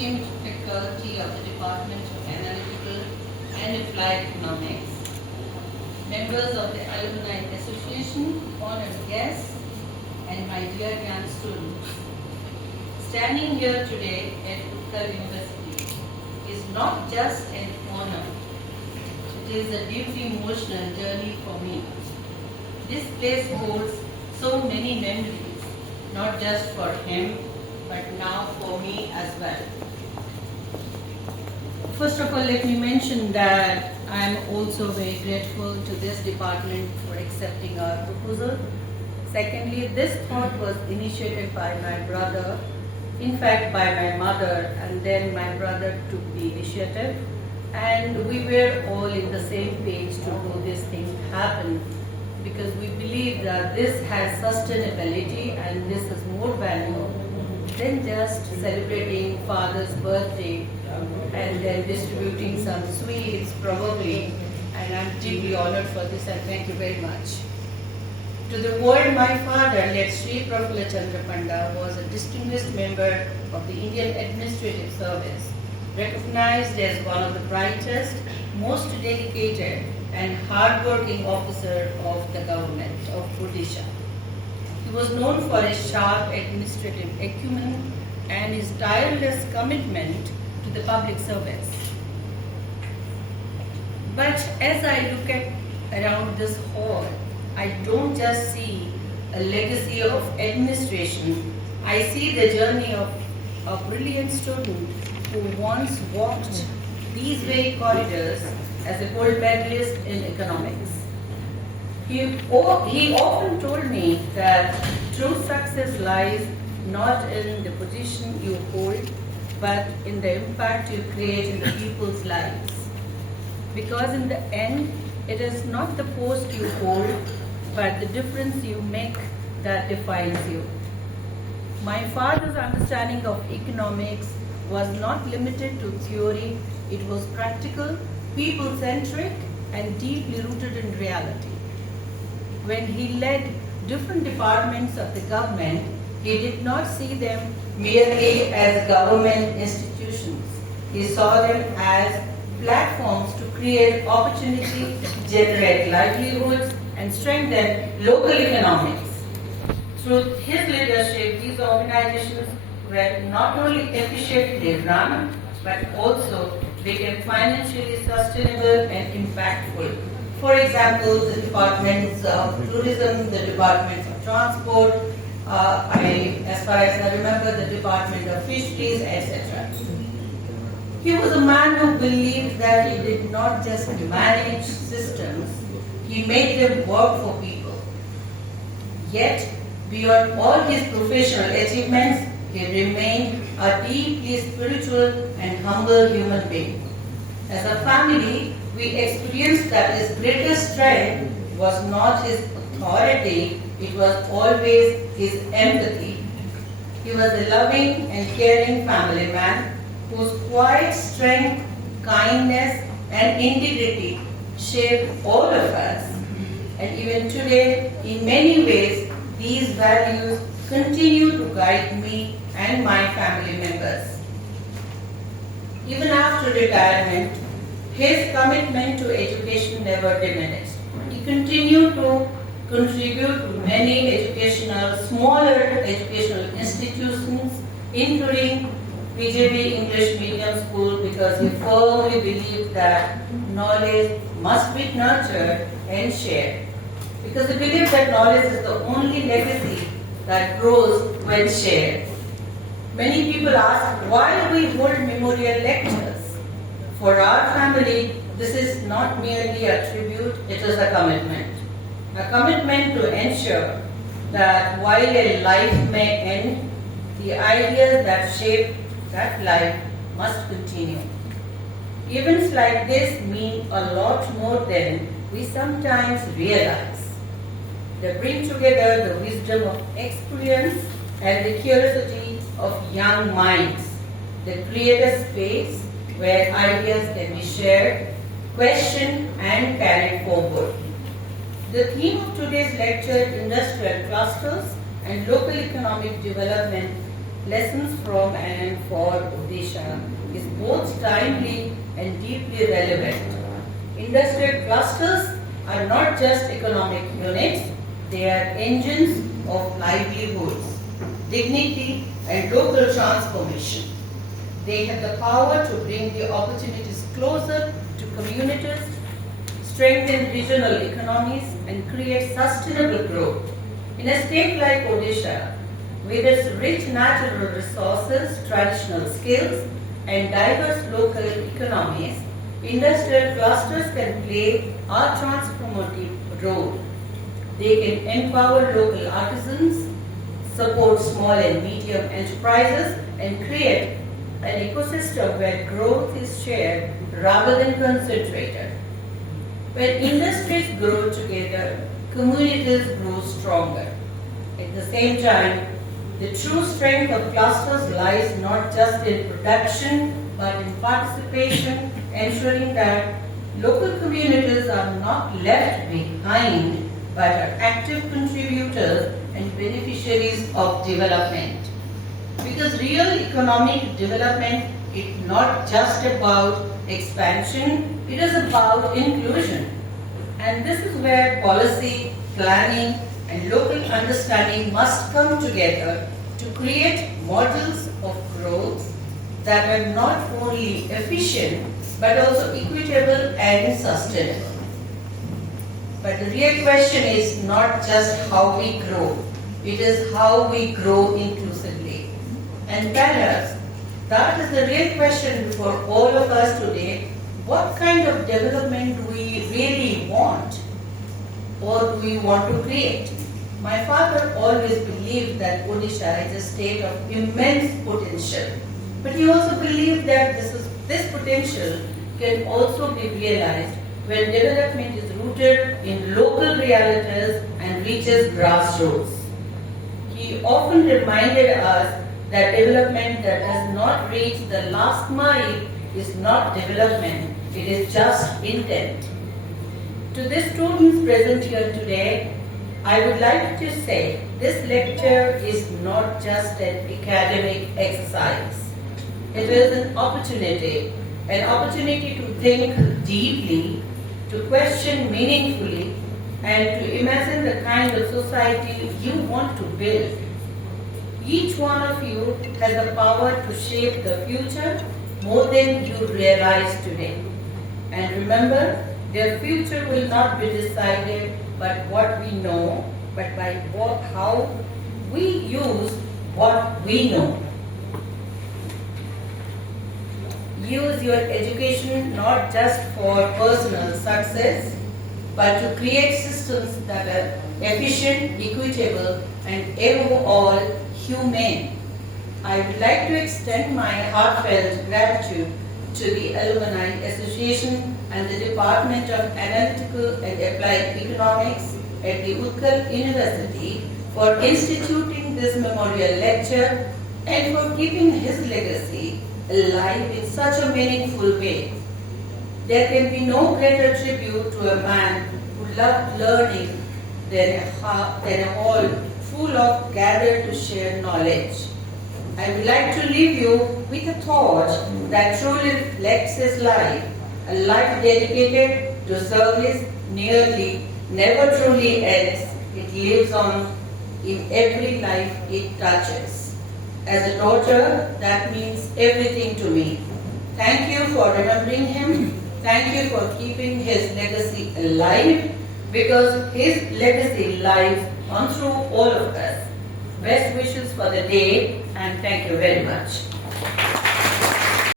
esteemed faculty of the Department of Analytical and Applied Economics, members of the Alumni Association, honored guests, and my dear young students. Standing here today at Utkal University is not just an honor, it is a deeply emotional journey for me. This place holds so many memories, not just for him, but now for me as well. First of all, let me mention that I am also very grateful to this department for accepting our proposal. Secondly, this thought was initiated by my brother, in fact by my mother, and then my brother took the initiative, and we were all in the same page to do this thing happen, because we believe that this has sustainability and this is more value than just celebrating father's birthday and then distributing some sweets probably, and I'm deeply honored for this and thank you very much. To the world, my father, late Shri Panda, was a distinguished member of the Indian Administrative Service, recognized as one of the brightest, most dedicated and hard-working officer of the government of Odisha. He was known for his sharp administrative acumen and his tireless commitment to the public service. But as I look at around this hall, I don't just see a legacy of administration. I see the journey of a brilliant student who once walked these very corridors as a gold medalist in economics. He often told me that true success lies not in the position you hold, but in the impact you create in the people's lives. Because in the end, it is not the post you hold, but the difference you make that defines you. My father's understanding of economics was not limited to theory, it was practical, people-centric, and deeply rooted in reality. When he led different departments of the government, he did not see them merely as government institutions. He saw them as platforms to create opportunity, generate livelihoods, and strengthen local economics. Through his leadership, these organizations were not only efficiently run, but also became financially sustainable and impactful. For example, the departments of tourism, the departments of transport, as far as I remember, the department of fisheries, etc. He was a man who believed that he did not just manage systems, he made them work for people. Yet, beyond all his professional achievements, he remained a deeply spiritual and humble human being. As a family, we experienced that his greatest strength was not his authority, it was always his empathy. He was a loving and caring family man whose quiet strength, kindness, and integrity shaped all of us. And even today, in many ways, these values continue to guide me and my family members. Even after retirement, his commitment to education never diminished. He continued to contribute to many smaller educational institutions, including PJB English Medium School, because he firmly believed that knowledge must be nurtured and shared. Because he believed that knowledge is the only legacy that grows when shared. Many people ask, why do we hold memorial lectures? For our family, this is not merely a tribute, it is a commitment. A commitment to ensure that while a life may end, the ideas that shape that life must continue. Events like this mean a lot more than we sometimes realize. They bring together the wisdom of experience and the curiosity of young minds. They create a space where ideas can be shared, questioned, and carried forward. The theme of today's lecture, Industrial Clusters and Local Economic Development, lessons from and for Odisha is both timely and deeply relevant. Industrial clusters are not just economic units, they are engines of livelihoods, dignity, and local transformation. They have the power to bring the opportunities closer to communities, strengthen regional economies, and create sustainable growth. In a state like Odisha, with its rich natural resources, traditional skills, and diverse local economies, industrial clusters can play a transformative role. They can empower local artisans, support small and medium enterprises, and create an ecosystem where growth is shared rather than concentrated. When industries grow together, communities grow stronger. At the same time, the true strength of clusters lies not just in production but in participation, ensuring that local communities are not left behind but are active contributors and beneficiaries of development. Because real economic development is not just about expansion, it is about inclusion. And this is where policy, planning, and local understanding must come together to create models of growth that are not only efficient but also equitable and sustainable. But the real question is not just how we grow, it is how we grow inclusively. And perhaps that is the real question before all of us today. What kind of development do we really want, or do we want to create? My father always believed that Odisha is a state of immense potential, but he also believed that this potential can also be realized when development is rooted in local realities and reaches grassroots. He often reminded us that development that does not reach the last mile is not development, it is just intent. To the students present here today, I would like to say this lecture is not just an academic exercise. It is an opportunity to think deeply, to question meaningfully, and to imagine the kind of society you want to build. Each one of you has the power to shape the future more than you realize today. And remember, their future will not be decided by what we know, but by how we use what we know. Use your education not just for personal success, but to create systems that are efficient, equitable, and above all, humane. I would like to extend my heartfelt gratitude to the Alumni Association and the Department of Analytical and Applied Economics at the Utkal University for instituting this memorial lecture and for keeping his legacy alive in such a meaningful way. There can be no greater tribute to a man who loved learning than a hall full of gathered to share knowledge. I would like to leave you with a thought that truly reflects his life, a life dedicated to service never truly ends. It lives on in every life it touches. As a daughter, that means everything to me. Thank you for remembering him. Thank you for keeping his legacy alive, because his legacy lives on through all of us. Best wishes for the day, and thank you very much.